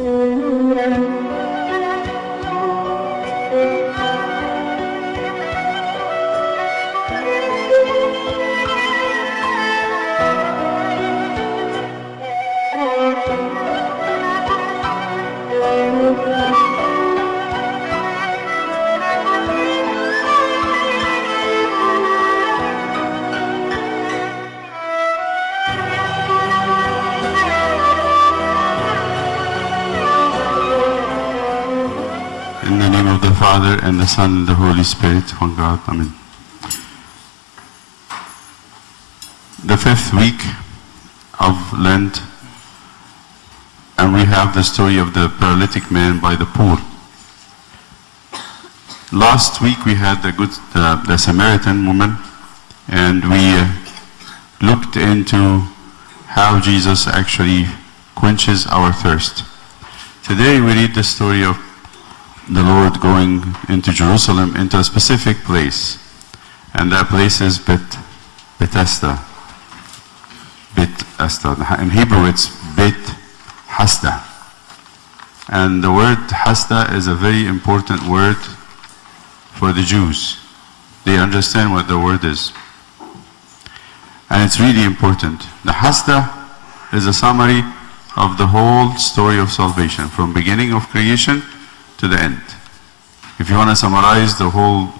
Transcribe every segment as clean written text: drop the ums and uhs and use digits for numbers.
In the name of the Father, and the Son, and the Holy Spirit, one God. Amen. The 5th week of Lent, and we have the story of the paralytic man by the pool. Last week we had the Samaritan woman, and we looked into how Jesus actually quenches our thirst. Today we read the story of the Lord going into Jerusalem, into a specific place. And that place is Bethesda. In Hebrew it's hesda. And the word hesda is a very important word for the Jews. They understand what the word is. And it's really important. The hesda is a summary of the whole story of salvation, from beginning of creation to the end. If you want to summarize the whole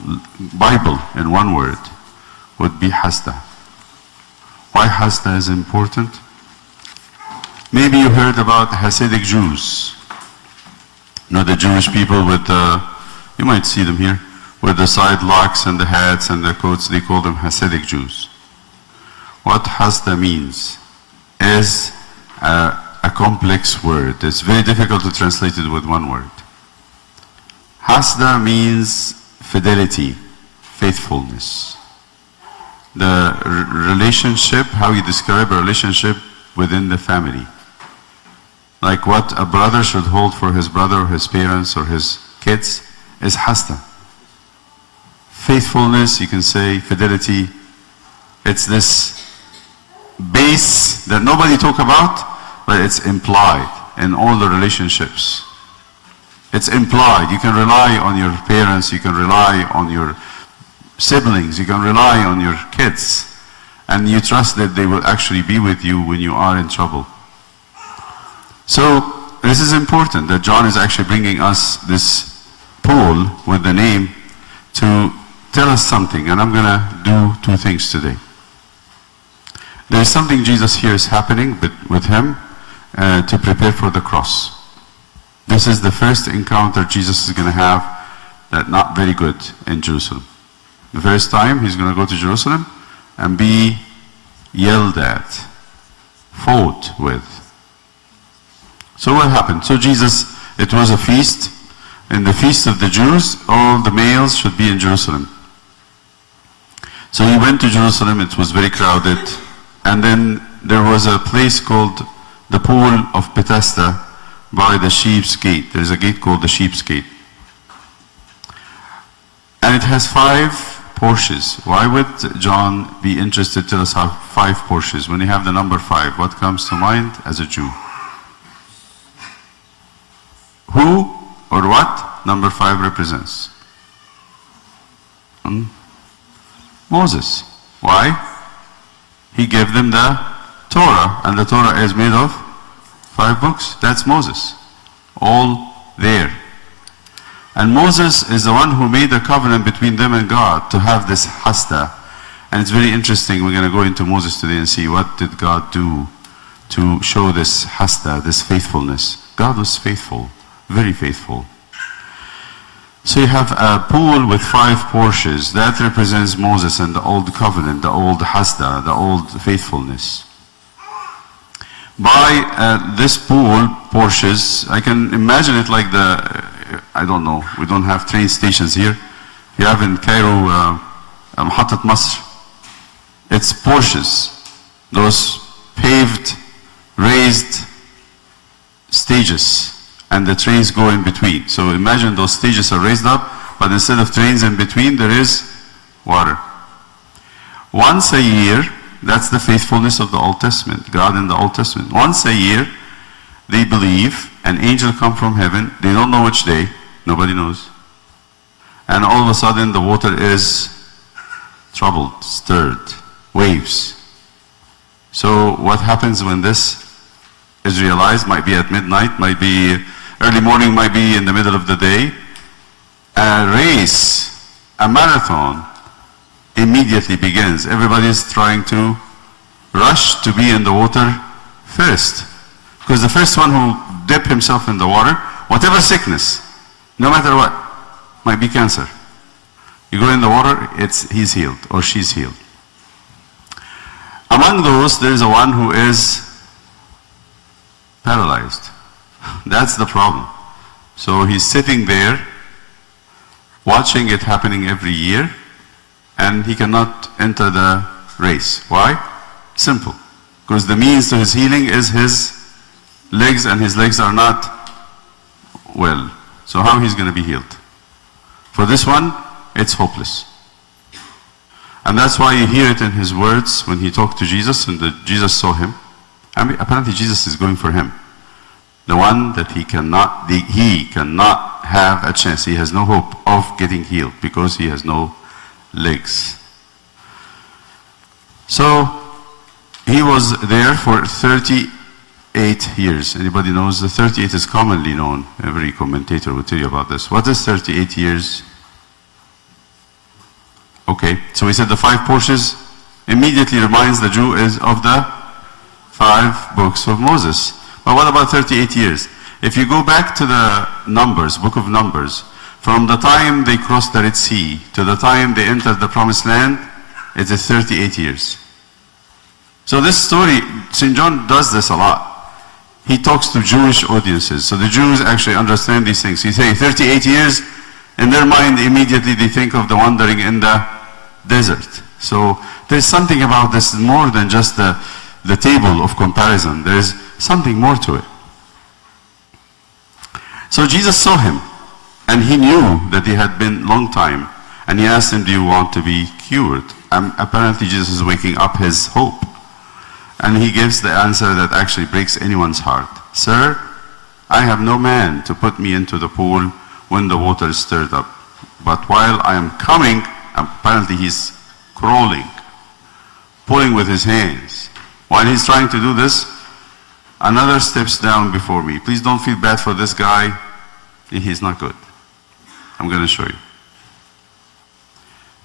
Bible in one word, would be hesda. Why hesda is important? Maybe you heard about Hasidic Jews. You know, the Jewish people with you might see them here, with the side locks and the hats and the coats. They call them Hasidic Jews. What hesda means is a complex word. It's very difficult to translate it with one word. Hesda means fidelity, faithfulness. The relationship, how you describe a relationship within the family. Like what a brother should hold for his brother or his parents or his kids is hesda. Faithfulness, you can say, fidelity. It's this base that nobody talk about, but it's implied in all the relationships. It's implied. You can rely on your parents, you can rely on your siblings, you can rely on your kids, and you trust that they will actually be with you when you are in trouble. So this is important that John is actually bringing us this pool with the name to tell us something, and I'm going to do two things today. There is something Jesus here is happening with him to prepare for the cross. This is the first encounter Jesus is going to have that not very good in Jerusalem. The first time he's going to go to Jerusalem and be yelled at, fought with. So what happened? So Jesus, it was a feast. In the feast of the Jews, all the males should be in Jerusalem. So he went to Jerusalem, it was very crowded. And then there was a place called the Pool of Bethesda by the Sheep's Gate. There's a gate called the Sheep's Gate. And it has 5 porches. Why would John be interested to tell us how 5 porches? When you have the number 5, what comes to mind as a Jew? Who or what number 5 represents? Moses. Why? He gave them the Torah, and the Torah is made of 5 books. That's Moses. All there. And Moses is the one who made the covenant between them and God to have this hesda. And it's very interesting. We're going to go into Moses today and see what did God do to show this hesda, this faithfulness. God was faithful, very faithful. So you have a pool with 5 porches. That represents Moses and the old covenant, the old hesda, the old faithfulness. By this pool, porches, I can imagine it like I don't know, we don't have train stations here. You have in Cairo, Mahatat Masr. It's porches, those paved, raised stages, and the trains go in between. So imagine those stages are raised up, but instead of trains in between, there is water. Once a year, that's the faithfulness of the Old Testament, God in the Old Testament. Once a year, they believe, an angel come from heaven, they don't know which day, nobody knows. And all of a sudden the water is troubled, stirred, waves. So what happens when this is realized? Might be at midnight, might be early morning, might be in the middle of the day. A race, a marathon, immediately begins. Everybody is trying to rush to be in the water first. Because the first one who dip himself in the water, whatever sickness, no matter what, might be cancer. You go in the water, he's healed or she's healed. Among those, there is a one who is paralyzed. That's the problem. So he's sitting there, watching it happening every year, and he cannot enter the race. Why? Simple. Because the means to his healing is his legs, and his legs are not well. So how he's going to be healed? For this one, it's hopeless. And that's why you hear it in his words when he talked to Jesus, and Jesus saw him. I mean, apparently Jesus is going for him. The one that he cannot have a chance. He has no hope of getting healed because he has no legs. So he was there for 38 years. Anybody knows? The 38 is commonly known. Every commentator will tell you about this. What is 38 years? Okay, so we said the 5 portions immediately reminds the Jew is of the 5 books of Moses. But what about 38 years? If you go back to the Numbers, book of Numbers, from the time they crossed the Red Sea to the time they entered the Promised Land, it is 38 years. So this story, St. John does this a lot. He talks to Jewish audiences. So the Jews actually understand these things. He says 38 years, in their mind immediately they think of the wandering in the desert. So there's something about this more than just the table of comparison. There's something more to it. So Jesus saw him, and he knew that he had been long time, and he asked him, do you want to be cured? Apparently Jesus is waking up his hope. And he gives the answer that actually breaks anyone's heart. Sir, I have no man to put me into the pool when the water is stirred up. But while I am coming, apparently he's crawling, pulling with his hands. While he's trying to do this, another steps down before me. Please don't feel bad for this guy. He's not good. I'm going to show you.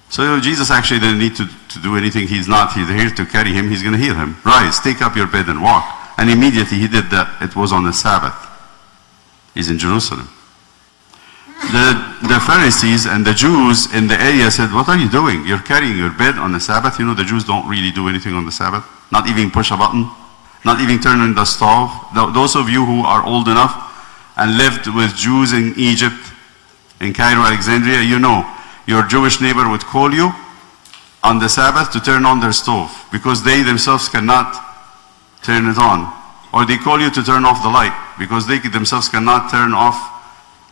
So Jesus actually didn't need to do anything. He's here to carry him. He's going to heal him. Rise, take up your bed and walk. And immediately he did that. It was on the Sabbath. He's in Jerusalem. The Pharisees and the Jews in the area said, what are you doing? You're carrying your bed on the Sabbath. You know the Jews don't really do anything on the Sabbath. Not even push a button. Not even turn on the stove. Those of you who are old enough and lived with Jews in Egypt, in Cairo, Alexandria, you know your Jewish neighbor would call you on the Sabbath to turn on their stove because they themselves cannot turn it on. Or they call you to turn off the light because they themselves cannot turn off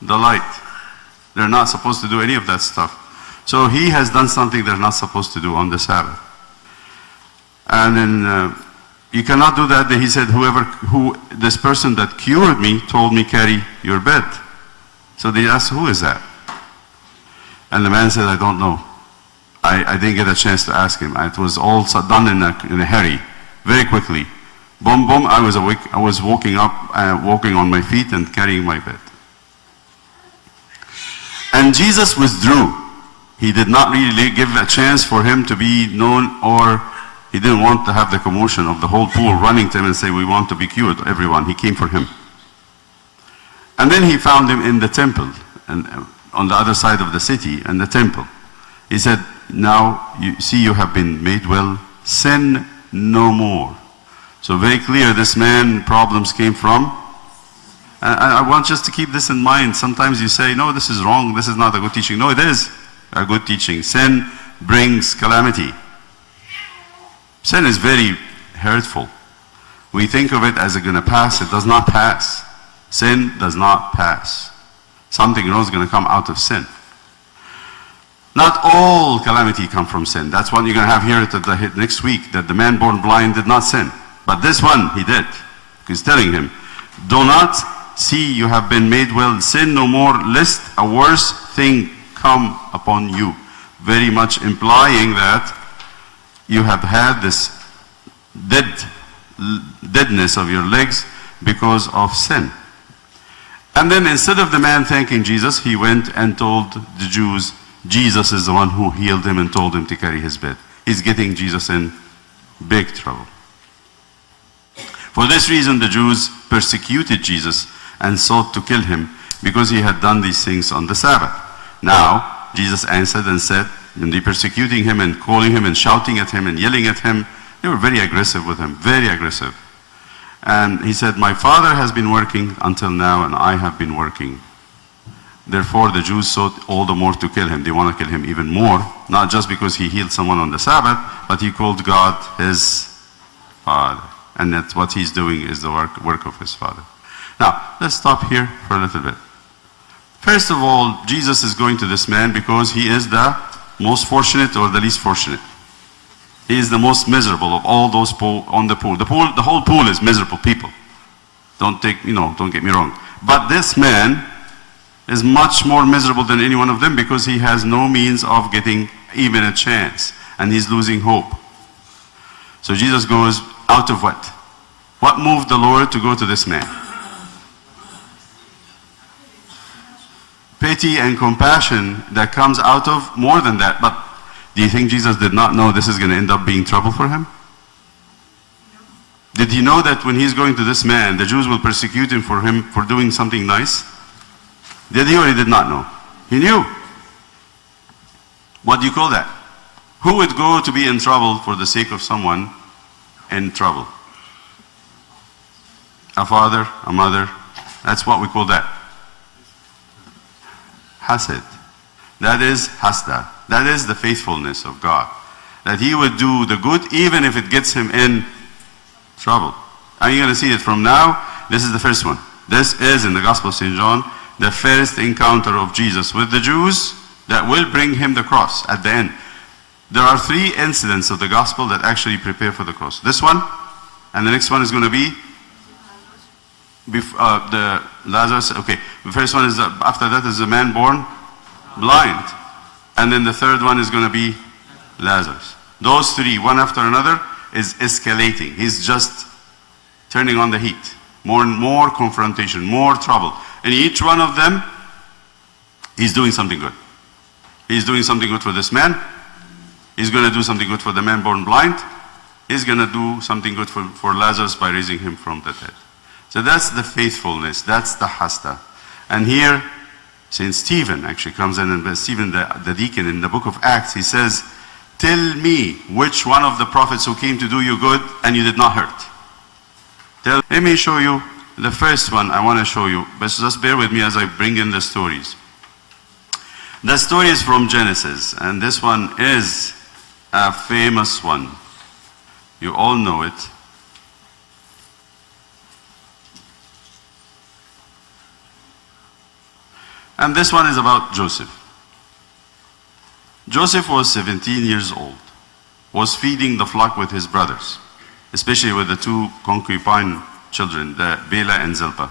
the light. They're not supposed to do any of that stuff. So he has done something they're not supposed to do on the Sabbath. And then you cannot do that. Then he said, this person that cured me told me carry your bed. So they asked, who is that? And the man said, I don't know. I didn't get a chance to ask him. It was all done in a hurry, very quickly. Boom, boom, I was awake. I was walking on my feet and carrying my bed. And Jesus withdrew. He did not really give a chance for him to be known, or he didn't want to have the commotion of the whole pool running to him and say, we want to be cured, everyone. He came for him. And then he found him in the temple, and on the other side of the city, in the temple. He said, now you see you have been made well, sin no more. So very clear, this man problems came from. I want just to keep this in mind. Sometimes you say, no, this is wrong, this is not a good teaching. No, it is a good teaching. Sin brings calamity. Sin is very hurtful. We think of it as going to pass. It does not pass. Sin does not pass. Something wrong is going to come out of sin. Not all calamity comes from sin. That's what you're going to have here next week, that the man born blind did not sin. But this one, he did. He's telling him, Do not see you have been made well. Sin no more, lest a worse thing come upon you. Very much implying that you have had this deadness of your legs because of sin. And then instead of the man thanking Jesus, he went and told the Jews, Jesus is the one who healed him and told him to carry his bed. He's getting Jesus in big trouble. For this reason, the Jews persecuted Jesus and sought to kill him because he had done these things on the Sabbath. Now, Jesus answered and said, when they persecuting him and calling him and shouting at him and yelling at him, they were very aggressive with him, very aggressive. And he said, my Father has been working until now and I have been working. Therefore, the Jews sought all the more to kill him. They want to kill him even more, not just because he healed someone on the Sabbath, but he called God his Father. And that's what he's doing is the work of his Father. Now, let's stop here for a little bit. First of all, Jesus is going to this man because he is the most fortunate or the least fortunate. He is the most miserable of all those on the pool. The whole pool is miserable people. Don't get me wrong. But this man is much more miserable than any one of them because he has no means of getting even a chance. And he's losing hope. So Jesus goes out of what? What moved the Lord to go to this man? Pity and compassion that comes out of more than that. But do you think Jesus did not know this is going to end up being trouble for him? Did he know that when he's going to this man, the Jews will persecute him for doing something nice? Did he or he did not know? He knew. What do you call that? Who would go to be in trouble for the sake of someone in trouble? A father, a mother. That's what we call that. Hesed. That is hesda. That is the faithfulness of God. That he would do the good even if it gets him in trouble. Are you going to see it from now? This is the first one. This is in the Gospel of St. John, the first encounter of Jesus with the Jews that will bring him the cross at the end. There are 3 incidents of the Gospel that actually prepare for the cross. This one, and the next one is going to be the Lazarus. Okay, the first one is after that is a man born blind. And then the third one is going to be Lazarus. Those 3, one after another, is escalating. He's just turning on the heat. More and more confrontation, more trouble. And each one of them, he's doing something good. He's doing something good for this man. He's going to do something good for the man born blind. He's going to do something good for Lazarus by raising him from the dead. So that's the faithfulness. That's the hesda. And here, St. Stephen actually comes in, and Stephen, the deacon in the book of Acts, he says, tell me which one of the prophets who came to do you good and you did not hurt. Let me show you the first one I want to show you. But just bear with me as I bring in the stories. The story is from Genesis, and this one is a famous one. You all know it. And this one is about Joseph. Joseph was 17 years old, was feeding the flock with his brothers, especially with the 2 concubine children, the Bela and Zilpah.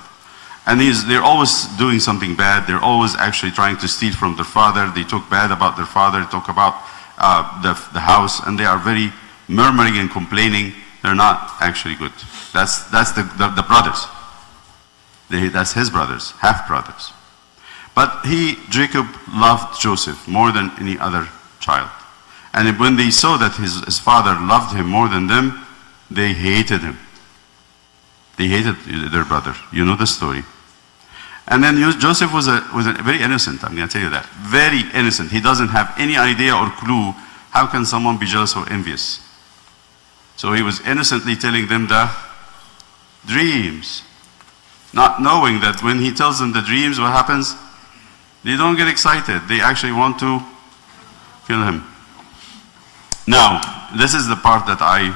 And they're always doing something bad. They're always actually trying to steal from their father. They talk bad about their father, talk about the house, and they are very murmuring and complaining. They're not actually good. That's the brothers. That's his brothers, half-brothers. But Jacob loved Joseph more than any other child. And when they saw that his father loved him more than them, they hated him. They hated their brother. You know the story. And then Joseph was very innocent, I'm going to tell you that. Very innocent. He doesn't have any idea or clue how can someone be jealous or envious. So he was innocently telling them the dreams, not knowing that when he tells them the dreams, what happens? They don't get excited. They actually want to kill him. Now, this is the part that I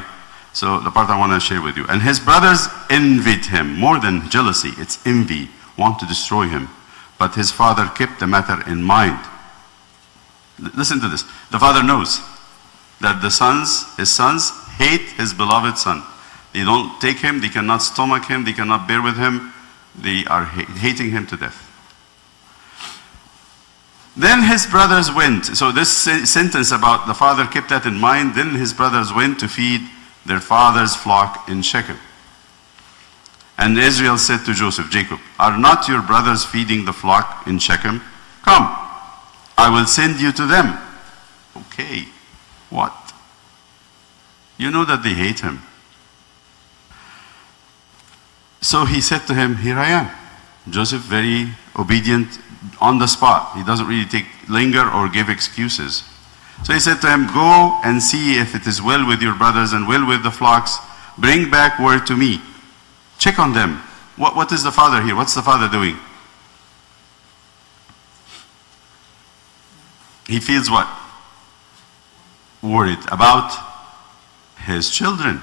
want to share with you. And his brothers envied him more than jealousy. It's envy, want to destroy him. But his father kept the matter in mind. Listen to this. The father knows that his sons hate his beloved son. They don't take him, they cannot stomach him, they cannot bear with him. They are hating him to death. Then his brothers went. So this sentence about the father, kept that in mind. Then his brothers went to feed their father's flock in Shechem. And Israel said to Joseph, Jacob, are not your brothers feeding the flock in Shechem? Come, I will send you to them. Okay, what? You know that they hate him. So he said to him, here I am. Joseph, very obedient, on the spot. He doesn't really linger or give excuses. So he said to him, go and see if it is well with your brothers and well with the flocks. Bring back word to me. Check on them. What is the father here? What's the father doing? He feels what? Worried about his children.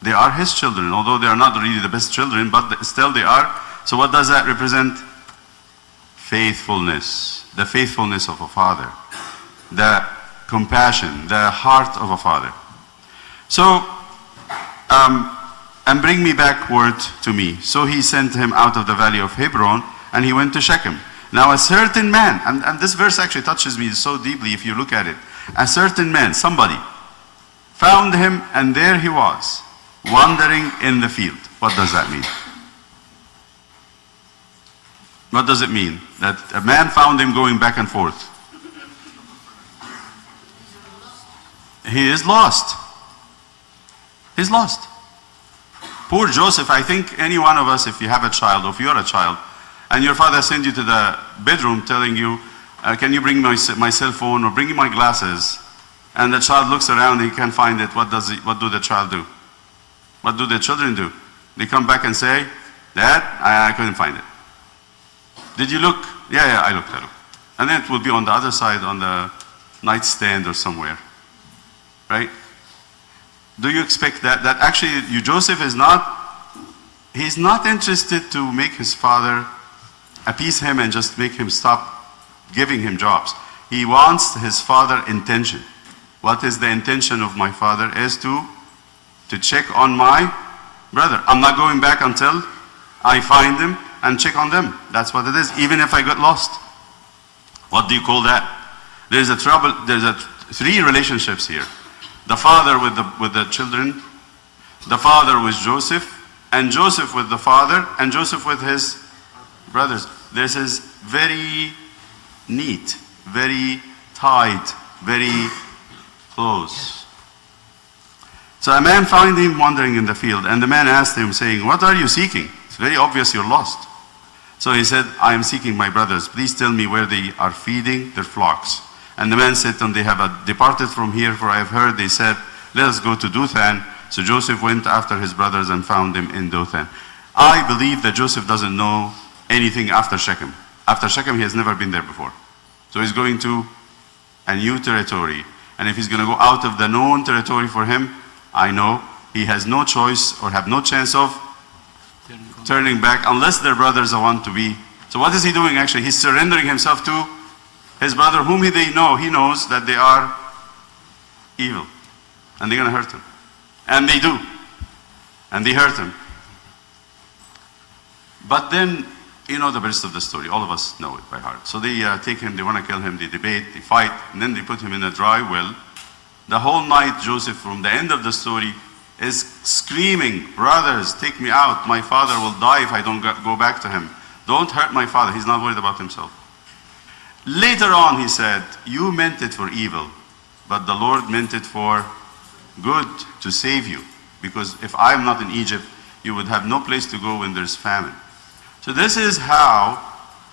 They are his children, although they are not really the best children, but still they are. So what does that represent? Faithfulness. The faithfulness of a father. The compassion, the heart of a father. So, and bring me back word to me. So he sent him out of the valley of Hebron, and he went to Shechem. Now a certain man, and this verse actually touches me so deeply if you look at it. A certain man, somebody, found him, and there he was, wandering in the field. What does that mean? What does it mean? That a man found him going back and forth. He is lost. He's lost. Poor Joseph. I think any one of us, if you have a child, or if you're a child, and your father sends you to the bedroom telling you, can you bring my cell phone or bring me my glasses? And the child looks around, he can't find it. What do the child do? What do the children do? They come back and say, Dad, I couldn't find it. Did you look? Yeah, I looked. And then it will be on the other side, on the nightstand or somewhere. Right? Do you expect that? That actually, Joseph he's not interested to make his father appease him and just make him stop giving him jobs. He wants his father intention. What is the intention of my father? Is to check on my brother. I'm not going back until I find them and check on them. That's what it is, even if I got lost. What do you call that? There's three relationships here. The father with the children, the father with Joseph, and Joseph with the father, and Joseph with his brothers. This is very neat, very tight, very close. So a man found him wandering in the field, and the man asked him, saying, what are you seeking? It's very obvious you're lost. So he said, I am seeking my brothers. Please tell me where they are feeding their flocks. And the man said to him, they have departed from here, for I have heard they said, let us go to Dothan. So Joseph went after his brothers and found them in Dothan. I believe that Joseph doesn't know anything after Shechem. After Shechem, he has never been there before. So he's going to a new territory. And if he's going to go out of the known territory for him, I know he has no choice or have no chance of turning back unless their brothers want to be. So what is he doing actually? He's surrendering himself to his brother, whom he knows that they are evil. And they're going to hurt him. And they do. And they hurt him. But then, you know the rest of the story. All of us know it by heart. So they take him, they want to kill him, they debate, they fight, and then they put him in a dry well. The whole night, Joseph, from the end of the story, is screaming, brothers, take me out. My father will die if I don't go back to him. Don't hurt my father. He's not worried about himself. Later on, he said, you meant it for evil, but the Lord meant it for good, to save you. Because if I'm not in Egypt, you would have no place to go when there's famine. So this is how,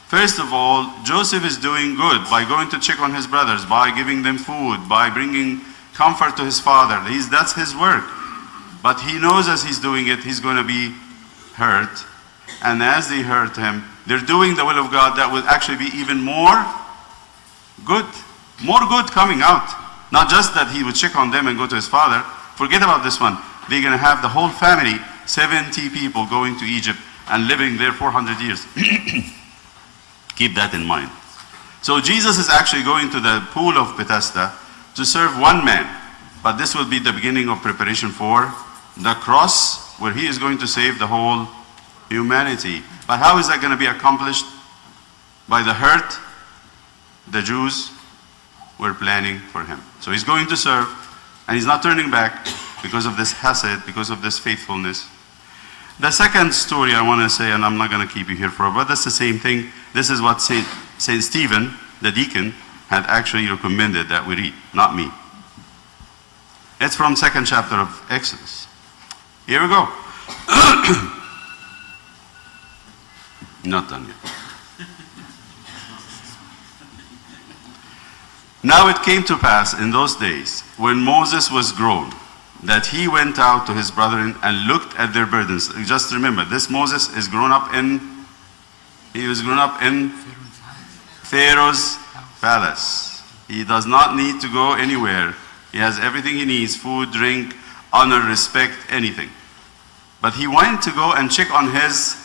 first of all, Joseph is doing good by going to check on his brothers, by giving them food, by bringing comfort to his father. That's his work. But he knows as he's doing it, he's going to be hurt. And as they hurt him, they're doing the will of God that will actually be even more good coming out. Not just that he would check on them and go to his father. Forget about this one. They're going to have the whole family, 70 people going to Egypt and living there 400 years. Keep that in mind. So Jesus is actually going to the pool of Bethesda to serve one man. But this will be the beginning of preparation for the cross, where he is going to save the whole humanity. But how is that going to be accomplished? By the hurt the Jews were planning for him. So he's going to serve, and he's not turning back because of this hesed, because of this faithfulness. The second story I want to say, and I'm not going to keep you here for, but that's the same thing. This is what Saint Stephen, the deacon, had actually recommended that we read, not me. It's from 2nd chapter of Exodus. Here we go. Not done yet. Now it came to pass in those days, when Moses was grown, that he went out to his brethren and looked at their burdens. Just remember, this Moses is grown up in, he was grown up in Pharaoh's palace. He does not need to go anywhere. He has everything he needs, food, drink, honor, respect, anything. But he went to go and check on his,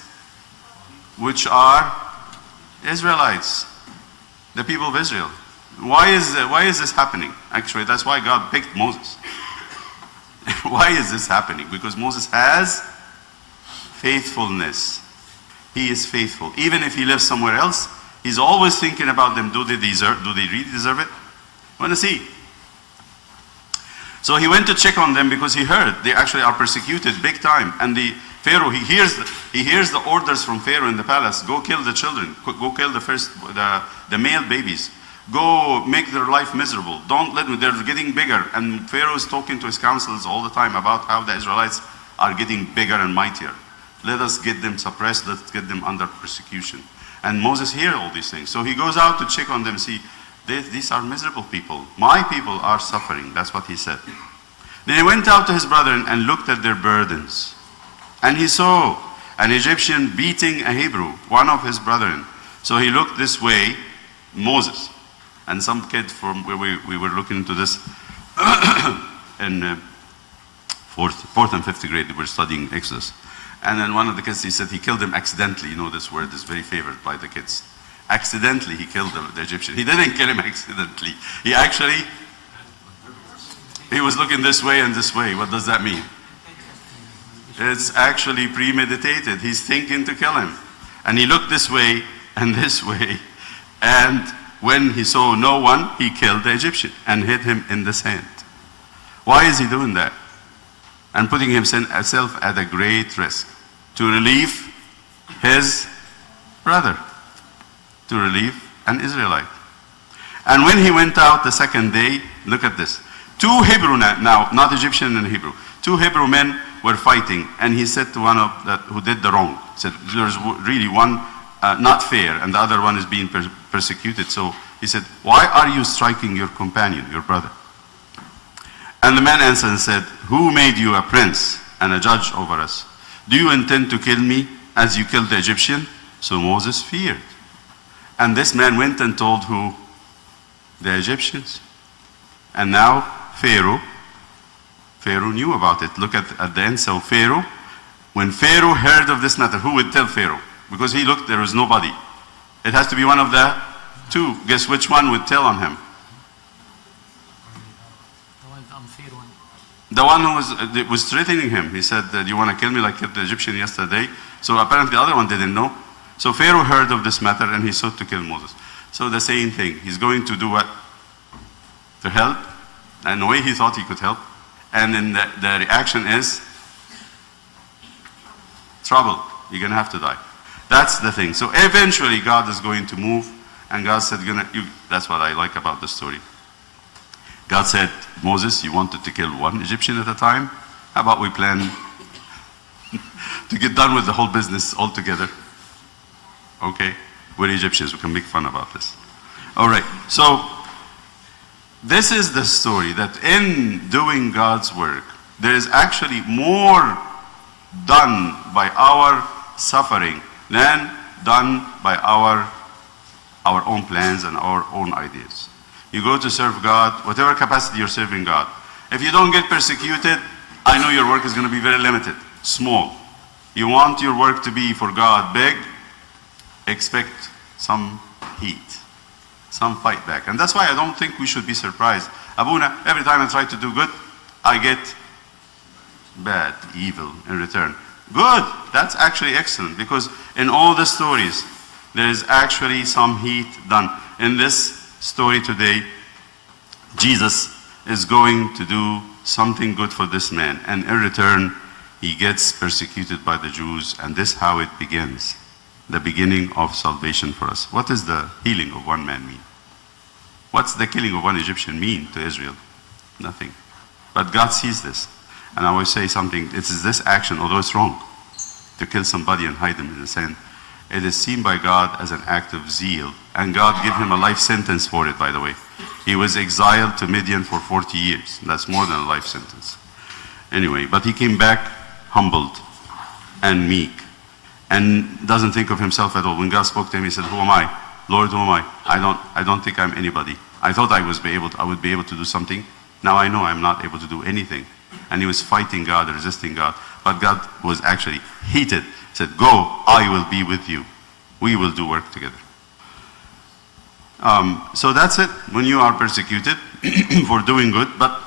which are Israelites, the people of Israel. Why is this happening? Actually, that's why God picked Moses. Why is this happening? Because Moses has faithfulness. He is faithful. Even if he lives somewhere else, he's always thinking about them. Do they really deserve it? I want to see. So he went to check on them because he heard they actually are persecuted big time. And the Pharaoh, he hears the orders from Pharaoh in the palace. Go kill the children. Go kill the male babies. Go make their life miserable. Don't let them, they're getting bigger. And Pharaoh is talking to his counselors all the time about how the Israelites are getting bigger and mightier. Let us get them suppressed. Let's get them under persecution. And Moses hears all these things. So he goes out to check on them, see, these are miserable people. My people are suffering. That's what he said. Then he went out to his brethren and looked at their burdens. And he saw an Egyptian beating a Hebrew, one of his brethren. So he looked this way, Moses. And some kid from where we were looking into this in fourth and fifth grade, we were studying Exodus. And then one of the kids, he said he killed him accidentally. You know, this word is very favored by the kids. Accidentally, he killed the Egyptian. He didn't kill him accidentally. He was looking this way and this way. What does that mean? It's actually premeditated. He's thinking to kill him. And he looked this way and this way. And when he saw no one, he killed the Egyptian and hid him in the sand. Why is he doing that? And putting himself at a great risk to relieve his brother, to relieve an Israelite. And when he went out the second day, look at this. Two Hebrew, now not Egyptian and Hebrew, two Hebrew men were fighting, and he said to one of that who did the wrong, said, there's really one not fair, and the other one is being persecuted. So he said, why are you striking your companion, your brother? And the man answered and said, who made you a prince and a judge over us? Do you intend to kill me as you killed the Egyptian? So Moses feared. And this man went and told who? The Egyptians. And now Pharaoh knew about it. Look at the end. So Pharaoh, when Pharaoh heard of this matter, who would tell Pharaoh? Because he looked, there was nobody. It has to be one of the two. Guess which one would tell on him? The one who was threatening him. He said, do you want to kill me like the Egyptian yesterday? So apparently the other one didn't know. So Pharaoh heard of this matter and he sought to kill Moses. So the same thing. He's going to do what? To help. And the way he thought he could help. And then the reaction is trouble. You're going to have to die. That's the thing. So eventually God is going to move. And God said, that's what I like about the story. God said, Moses, you wanted to kill one Egyptian at a time. How about we plan to get done with the whole business altogether? Okay, we're Egyptians. We can make fun about this. All right, so this is the story that in doing God's work, there is actually more done by our suffering than done by our own plans and our own ideas. You go to serve God, whatever capacity you're serving God. If you don't get persecuted, I know your work is going to be very limited, small. You want your work to be for God big, expect some heat, some fight back. And that's why I don't think we should be surprised. Abuna, every time I try to do good, I get bad, evil in return. Good. That's actually excellent, because in all the stories, there is actually some heat done. In this story today, Jesus is going to do something good for this man, and in return, he gets persecuted by the Jews, and this is how it begins. The beginning of salvation for us. What does the healing of one man mean? What's the killing of one Egyptian mean to Israel? Nothing. But God sees this. And I always say something, it is this action, although it's wrong, to kill somebody and hide them in the sand, it is seen by God as an act of zeal. And God gave him a life sentence for it, by the way. He was exiled to Midian for 40 years. That's more than a life sentence. Anyway, but he came back humbled and meek and doesn't think of himself at all. When God spoke to him, he said, "Who am I? Lord, who am I? I don't think I'm anybody. I thought I would be able to do something. Now I know I'm not able to do anything." And he was fighting God, resisting God. But God was actually heated. He said, "Go, I will be with you. We will do work together." So that's it. When you are persecuted for doing good. But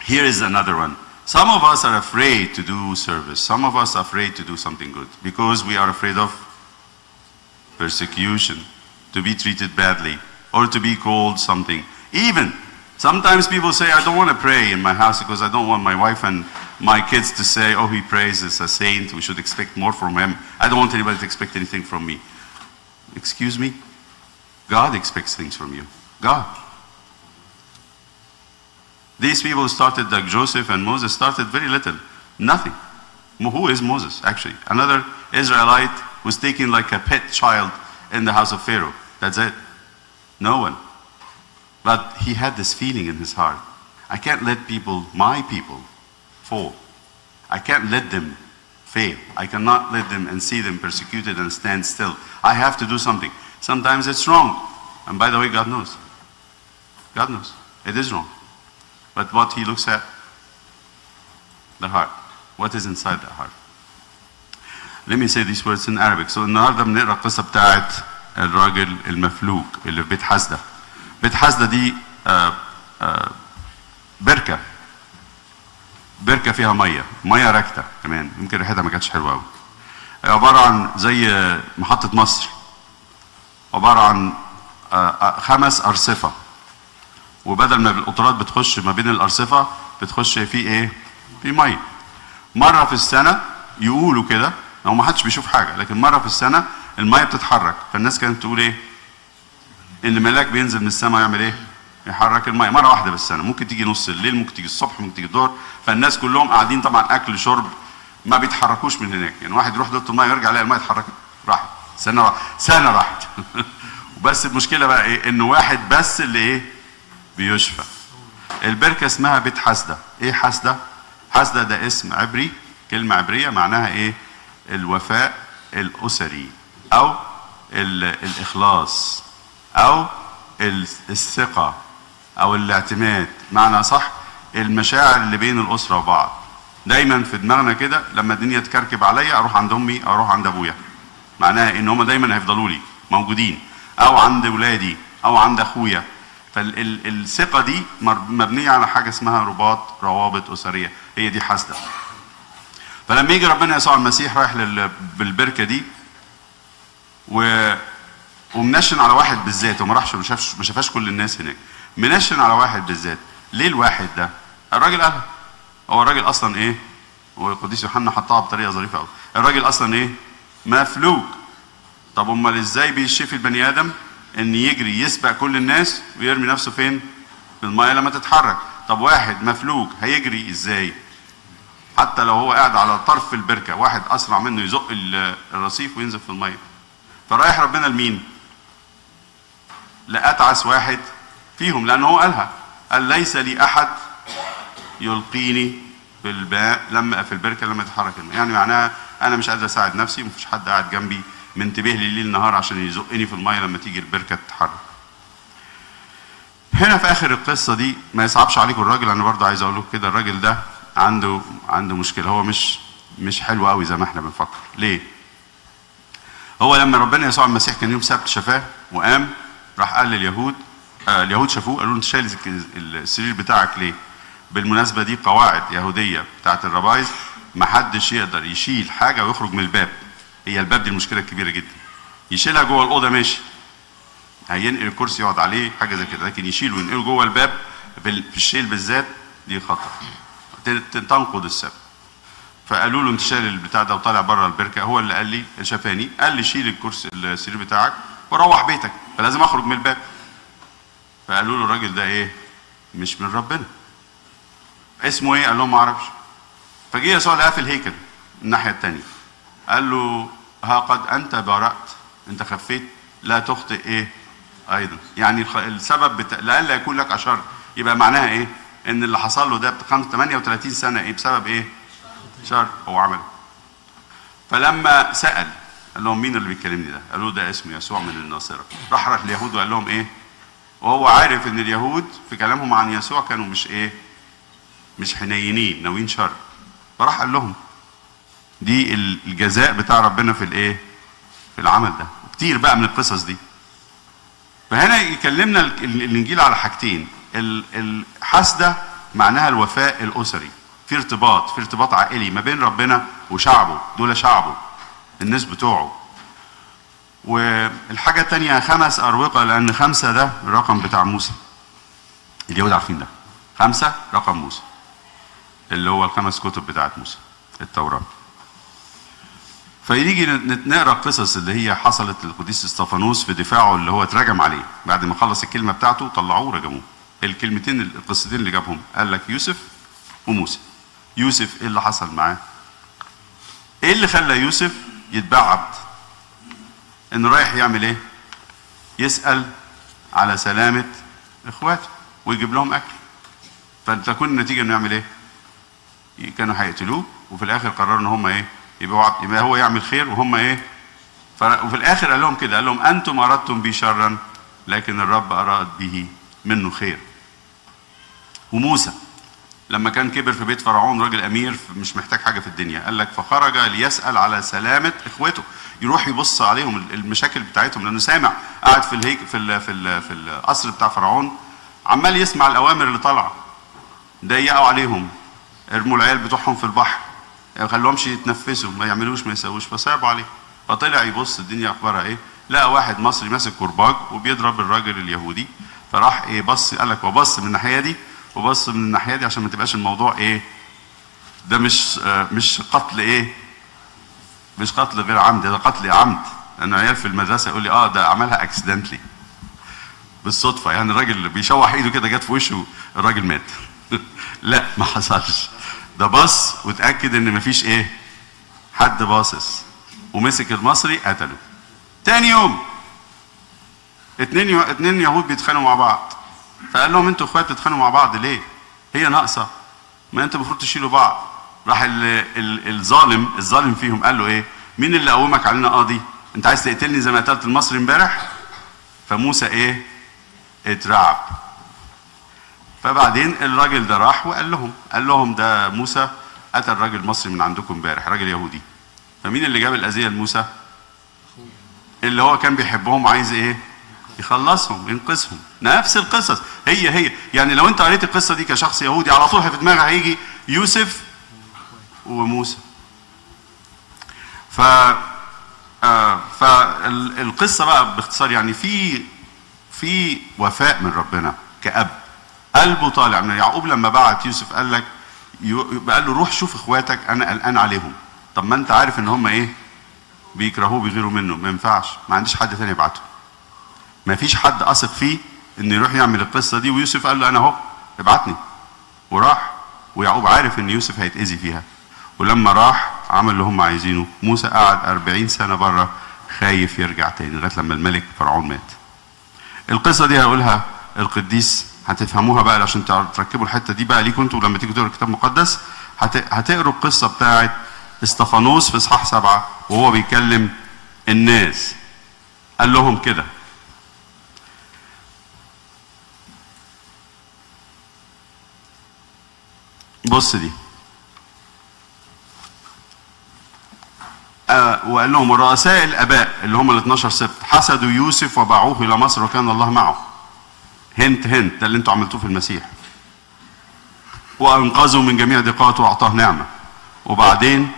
here is another one. Some of us are afraid to do service. Some of us are afraid to do something good because we are afraid of persecution, to be treated badly, or to be called something. Even sometimes people say, "I don't want to pray in my house because I don't want my wife and my kids to say, 'Oh, he prays, is a saint, we should expect more from him.' I don't want anybody to expect anything from me." Excuse me? God expects things from you. God. These people started, like Joseph and Moses, started very little. Nothing. Who is Moses, actually? Another Israelite was taken like a pet child in the house of Pharaoh. That's it. No one. But he had this feeling in his heart. I can't let people, my people, fall. I can't let them fail. I cannot let them and see them persecuted and stand still. I have to do something. Sometimes it's wrong. And by the way, God knows. God knows. It is wrong. But what he looks at, the heart. What is inside the heart? Let me say these words in Arabic. So النهارده بنقرا القصه بتاعت الراجل المفلوج اللي في بيت حسدة. بيت حسدة دي بركه فيها ميه راكده كمان، يمكن ريحتها ما كانتش حلوه قوي. عباره عن زي محطه مصر. عباره عن 5 أرصفة. وبدل ما القطارات بتخش ما بين الأرصفة بتخش في ايه؟ في ميه. مرة في السنة يقولوا كده، هو ما حدش بيشوف حاجة، لكن مرة في السنة الميه بتتحرك، فالناس كانت تقول ايه؟ ان الملاك بينزل من السماء يعمل ايه؟ يحرك الميه مرة واحدة بالسنة، ممكن تيجي نص الليل، ممكن تيجي الصبح، ممكن تيجي الظهر، فالناس كلهم قاعدين طبعا اكل شرب ما بيتحركوش من هناك، يعني واحد يروح دورة الميه ويرجع يلاقي الميه اتحركت، راحت سنة راحت. وبس المشكلة بقى ايه؟ ان واحد بس اللي ايه؟ بيشفى. البركة اسمها بيت حسدة. ايه حسدة؟ حسدة ده اسم عبري، كلمة عبرية معناها ايه؟ الوفاء الأسري أو الإخلاص أو الثقة أو الاعتماد، معنى صح المشاعر اللي بين الأسرة وبعض. دايما في دماغنا كده لما الدنيا تكركب عليا أروح عند أمي، أروح عند أبويا، معناها إن هم دايما هيفضلوا لي موجودين، أو عند ولادي أو عند أخويا. فالثقة دي مبنية على حاجة اسمها روابط أسرية، هي دي حسدة. فلما يجي ربنا يسوع المسيح رايح بالبركة دي ومنشن على واحد بالذات، وما راحش ما شافهاش كل الناس هناك، منشن على واحد بالذات. ليه الواحد ده؟ الراجل قالها. هو الراجل أصلا إيه؟ والقديس يوحنا حطها بطريقة ظريفة قوي. الراجل أصلا إيه؟ مفلوج. طب أمال إزاي بيشفي البني آدم؟ إن يجري يسبق كل الناس ويرمي نفسه فين؟ في المية لما تتحرك. طب واحد مفلوج هيجري إزاي؟ حتى لو هو قاعد على طرف البركة، واحد أسرع منه يزق الرصيف وينزل في المية. فرايح ربنا لمين؟ لأتعس واحد فيهم، لأنه هو قالها، قال ليس لي أحد يلقيني في الماء في البركة لما تتحرك الماء. يعني معناها أنا مش قادر أساعد نفسي، ومفيش حد قاعد جنبي منتبه لي ليل نهار عشان يزقني في المية لما تيجي البركة تتحرك. هنا في آخر القصة دي ما يصعبش عليكم الراجل، أنا برضه عايز أقول لكم كده، الراجل ده عنده مشكلة، هو مش حلو قوي زي ما احنا بنفكر. ليه؟ هو لما ربنا يسوع المسيح كان يوم سبت شفاه وقام، راح قال لليهود، اليهود شافوه قالوا له انت شايل السرير بتاعك ليه؟ بالمناسبة دي قواعد يهودية بتاعت الربايز، ما حدش يقدر يشيل حاجه ويخرج من الباب. هي الباب دي المشكله الكبيره جدا. يشيلها جوه الاوضه ماشي، هينقل الكرسي يقعد عليه حاجه زي كده، لكن يشيله وينقله جوه الباب في الشيل بالذات دي خطر، تنقض السبب. فقالوا له انت شايل البتاع ده وطالع بره البركه. هو اللي قال لي، شافاني قال لي شيل الكرسي السرير بتاعك وروح بيتك، فلازم اخرج من الباب. فقالوا له الراجل ده ايه؟ مش من ربنا. اسمه ايه؟ قال لهم ما اعرفش. فجه يسوع لقاه في الهيكل الناحيه الثانيه، قال له ها قد انت برأت، انت خفيت، لا تخطئ ايه ايضا. يعني السبب لئلا يكون لك اشر. يبقى معناها ايه؟ ان اللي حصل له ده 38 سنه ايه؟ بسبب ايه؟ شر هو عمله. فلما سأل قال لهم مين اللي بيكلمني ده؟ قالوا ده اسمه يسوع من الناصرة. راح اليهود وقال لهم ايه؟ وهو عارف ان اليهود في كلامهم عن يسوع كانوا مش ايه؟ مش حنينين، ناويين شر. فراح قال لهم دي الجزاء بتاع ربنا في الايه؟ في العمل ده. كتير بقى من القصص دي. فهنا يكلمنا الانجيل على حاجتين. الحسدة معناها الوفاء الاسري، في ارتباط عائلي ما بين ربنا وشعبه، دول شعبه الناس بتوعه. والحاجة الثانية 5 أروقة، لأن 5 ده الرقم بتاع موسى. اليهود عارفين ده. 5 رقم موسى، اللي هو ال5 كتب بتاعت موسى، التوراة. فيجي نقرا القصص اللي هي حصلت للقديس استفانوس في دفاعه، اللي هو اترجم عليه بعد ما خلص الكلمة بتاعته، طلعوه ورجموه. الكلمتين القصتين اللي جابهم قال لك يوسف وموسى. يوسف ايه اللي حصل معاه؟ ايه اللي خلى يوسف يتباع عبد؟ انه رايح يعمل ايه؟ يسأل على سلامة اخواته ويجيب لهم اكل. فتكون النتيجة انه يعمل ايه؟ كانوا هيقتلوه، وفي الاخر قرروا ان هم ايه؟ يبقى هو يعمل خير وهم ايه؟ وفي الاخر قال لهم كده، قال لهم انتم اردتم بي شرا لكن الرب اراد به منه خير. وموسى لما كان كبر في بيت فرعون، راجل امير مش محتاج حاجه في الدنيا، قال لك فخرج ليسال على سلامه اخوته، يروح يبص عليهم المشاكل بتاعتهم، لانه سامع قاعد في في القصر بتاع فرعون، عمال يسمع الاوامر اللي طالعه، ضيقوا عليهم، ارموا العيال بتوعهم في البحر، ما خلوهمش يتنفسوا، ما يعملوش ما يسووش، فصعبوا عليه. فطلع يبص الدنيا اخبارها ايه، لقى واحد مصري ماسك كرباج وبيضرب الراجل اليهودي. فراح ايه؟ بص، قال لك وبص من الناحيه دي وبص من الناحيه دي عشان ما تبقاش الموضوع ايه؟ ده مش قتل ايه؟ مش قتل غير عمد، ده قتل عمد. لان عيال في المدرسه يقول لي ده عملها اكسيدنتلي، بالصدفه، يعني الراجل بيشوح ايده كده جت في وشه الراجل مات. لا ما حصلش، ده بص وتاكد ان مفيش ايه؟ حد باصص، ومسك المصري قتله. تاني يوم اتنين يهود بيتخانقوا مع بعض، فقال لهم انتوا اخوات بتتخانقوا مع بعض ليه؟ هي ناقصه؟ ما انتوا المفروض تشيلوا بعض. راح الظالم فيهم قال له ايه؟ مين اللي قومك علينا قاضي؟ انت عايز تقتلني زي ما قتلت المصري امبارح؟ فموسى ايه؟ اترعب. فبعدين الراجل ده راح وقال لهم ده موسى قتل راجل مصري من عندكم امبارح، راجل يهودي. فمين اللي جاب الاذيه لموسى؟ اللي هو كان بيحبهم، عايز ايه؟ يخلصهم، ينقذهم. نفس القصص هي يعني لو انت قريت القصه دي كشخص يهودي، على طول في دماغك هيجي يوسف وموسى. فالقصه بقى باختصار، يعني في وفاء من ربنا كأب، قلبه طالع من يعقوب. لما بعت يوسف قال له روح شوف اخواتك، انا قلقان عليهم. طب ما انت عارف ان هم ايه؟ بيكرهوه بيغيروا منه، ما ينفعش، ما عنديش حد ثاني يبعته، ما فيش حد اثق فيه انه يروح يعمل القصه دي. ويوسف قال له انا اهو، ابعتني. وراح، ويعقوب عارف ان يوسف هيتاذي فيها، ولما راح عمل اللي هم عايزينه. موسى قعد 40 سنه بره خايف يرجع تاني لغايه لما الملك فرعون مات. القصه دي هقولها القديس، هتفهموها بقى عشان تركبوا الحته دي بقى ليكم انتوا لما تيجوا تقروا الكتاب المقدس. هتقروا القصه بتاعت استفانوس في اصحاح 7 وهو بيكلم الناس. قال لهم كده، بص دي، وقال لهم ورؤساء الاباء اللي هم ال 12 سبط حسدوا يوسف وباعوه الى مصر وكان الله معه. هنت ده اللي انتوا عملتوه في المسيح. وانقذوا من جميع ضيقاته واعطاه نعمه. وبعدين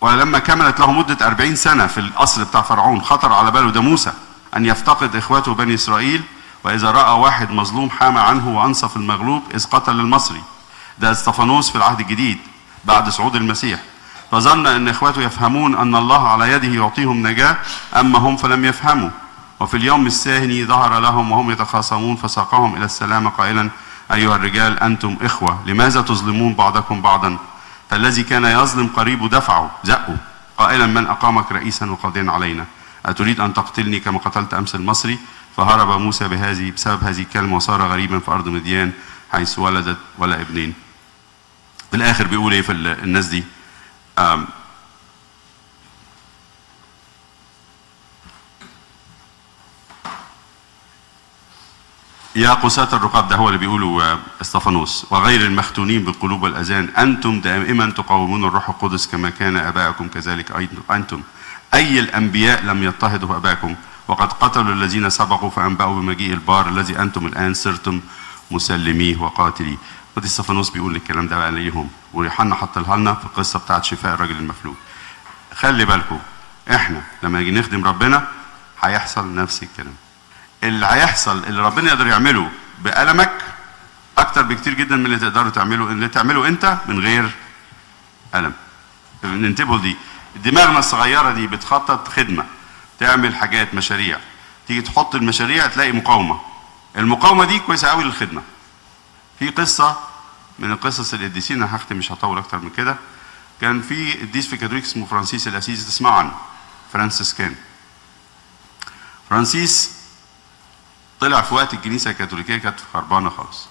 ولما كملت له مدة 40 سنة في القصر بتاع فرعون، خطر على باله ده موسى أن يفتقد إخوته بني إسرائيل، وإذا رأى واحد مظلوم حام عنه وأنصف المغلوب إذ قتل المصري. ده استفانوس في العهد الجديد بعد صعود المسيح. فظن أن إخوته يفهمون أن الله على يده يعطيهم نجاة، أما هم فلم يفهموا. وفي اليوم الثاني ظهر لهم وهم يتخاصمون فساقهم إلى السلام قائلا: أيها الرجال أنتم إخوة، لماذا تظلمون بعضكم بعضا؟ فالذي كان يظلم قريبه دفعه زقه قائلا: من أقامك رئيسا وقاضيا علينا؟ أتريد أن تقتلني كما قتلت أمس المصري؟ فهرب موسى بسبب هذه الكلمة وصار غريبا في أرض مديان حيث ولدت ولا ابنين. في الآخر بيقول إيه في الناس دي؟ يا قساة الرقاب، ده هو اللي بيقوله استفانوس، وغير المختونين بالقلوب والأذان، أنتم دائما تقاومون الروح القدس كما كان آباءكم كذلك أنتم. أي الأنبياء لم يضطهدوا آباءكم؟ وقد قتلوا الذين سبقوا فأنبأوا بمجيء البار الذي أنتم الآن صرتم مسلميه وقاتليه. ودي استفانوس بيقول الكلام ده بقى ليهم، ويوحنا حطها لنا في القصة بتاعت شفاء الراجل المفلوج. خلي بالكم، احنا لما نيجي نخدم ربنا هيحصل نفس الكلام. اللي هيحصل اللي ربنا يقدر يعمله بألمك أكتر بكتير جدا من اللي تقدروا تعمله، اللي تعمله أنت من غير ألم. ننتبهوا دي. دماغنا الصغيرة دي بتخطط خدمة، تعمل حاجات، مشاريع، تيجي تحط المشاريع تلاقي مقاومة. المقاومة دي كويسة قوي للخدمة. في قصة من القصص القديسين، أنا هختم مش هطول أكتر من كده. كان في قديس في كاثوليك اسمه فرانسيس الأسيسي، تسمعوا عنه، فرانسيسكان. فرانسيس طلع في وقت الكنيسة الكاثوليكية كانت خربانة خالص.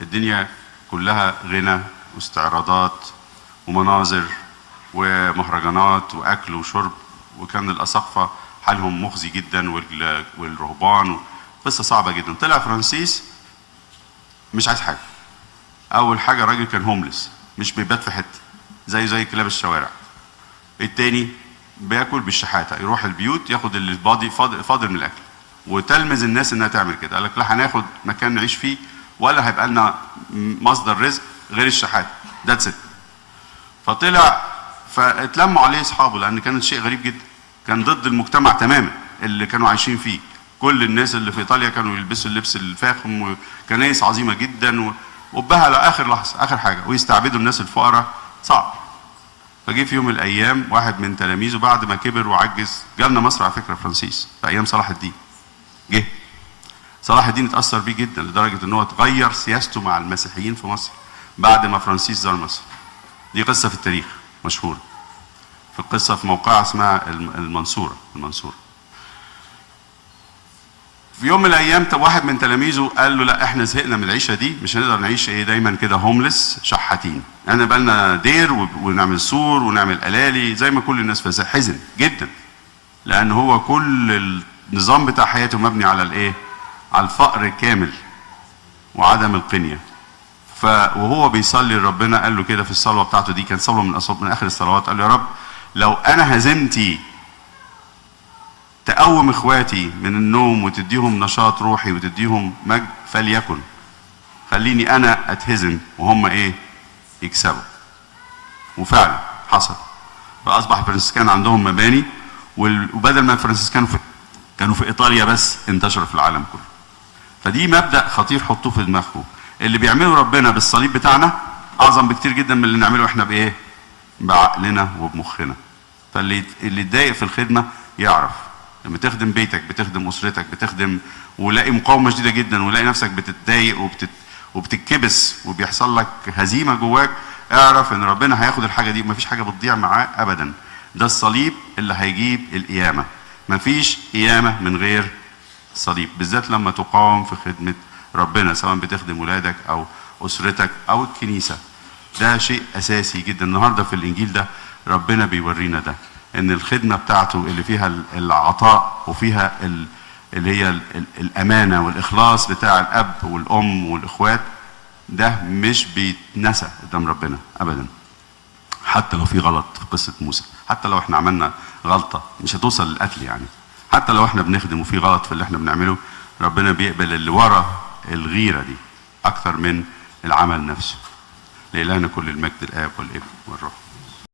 الدنيا كلها غنى واستعراضات ومناظر ومهرجانات وأكل وشرب، وكان الأساقفة حالهم مخزي جدا والرهبان، قصة صعبة جدا. طلع فرانسيس مش عايز حاجة. أول حاجة راجل كان هوملس، مش بيبات في حتة زي كلاب الشوارع. التاني بياكل بالشحاتة، يروح البيوت ياخد اللي فاضل من الأكل، وتلمز الناس انها تعمل كده. قال لك لا هناخد مكان نعيش فيه ولا هيبقى لنا مصدر رزق غير الشحات، ذاتس ات. فطلع فاتلموا عليه اصحابه، لان كان شيء غريب جدا، كان ضد المجتمع تماما اللي كانوا عايشين فيه. كل الناس اللي في ايطاليا كانوا يلبسوا اللبس الفاخم وكنايس عظيمه جدا وبها لاخر لحظه، اخر حاجه، ويستعبدوا الناس الفقراء. صعب. فجه في يوم من الايام واحد من تلاميذه بعد ما كبر وعجز، جالنا مصر على فكره فرانسيس في ايام صلاح الدين. جه صلاح الدين اتأثر بيه جدا لدرجة ان هو تغير سياسته مع المسيحيين في مصر بعد ما فرانسيس زار مصر. دي قصة في التاريخ مشهورة. في القصة في موقعة اسمها المنصورة. في يوم من الايام واحد من تلاميذه قال له: لا احنا زهقنا من العيشة دي، مش هنقدر نعيش دايما كده هوملس شحاتين، احنا بقى لنا دير ونعمل سور ونعمل الالي زي ما كل الناس. فحزن جدا لان هو كل النظام بتاع حياته مبني على على الفقر الكامل وعدم القنية. وهو بيصلي لربنا قال له كده في الصلوة بتاعته دي، كان صلوة من آخر الصلوات، قال له: يا رب لو أنا هزمتي تقوم إخواتي من النوم وتديهم نشاط روحي وتديهم مجد، فليكن، خليني أنا أتهزم وهم يكسبوا. وفعلا حصل. فأصبح الفرنسيسكان عندهم مباني، وبدل ما الفرنسيسكان كانوا في إيطاليا بس، انتشروا في العالم كله. فدي مبدأ خطير، حطوه في دماغكم. اللي بيعمله ربنا بالصليب بتاعنا أعظم بكتير جدا من اللي نعمله إحنا بعقلنا وبمخنا. فاللي يتضايق في الخدمة يعرف لما تخدم بيتك، بتخدم أسرتك، بتخدم ولاقي مقاومة شديدة جدا ولاقي نفسك بتتضايق وبتتكبس وبيحصل لك هزيمة جواك، اعرف إن ربنا هياخد الحاجة دي، ومفيش حاجة بتضيع معاه أبدا. ده الصليب اللي هيجيب القيامة. مفيش قيامة من غير صليب، بالذات لما تقاوم في خدمة ربنا، سواء بتخدم ولادك أو أسرتك أو الكنيسة. ده شيء أساسي جدا. النهاردة في الإنجيل ده ربنا بيورينا ده، إن الخدمة بتاعته اللي فيها العطاء وفيها اللي هي الأمانة والإخلاص بتاع الأب والأم والإخوات، ده مش بيتنسى قدام ربنا أبدا. حتى لو في غلط في قصة موسى، حتى لو احنا عملنا غلطة مش هتوصل للقتل يعني، حتى لو احنا بنخدم وفي غلط في اللي احنا بنعمله، ربنا بيقبل اللي ورا الغيرة دي أكثر من العمل نفسه. لإلهنا كل المجد الآب والابن والروح.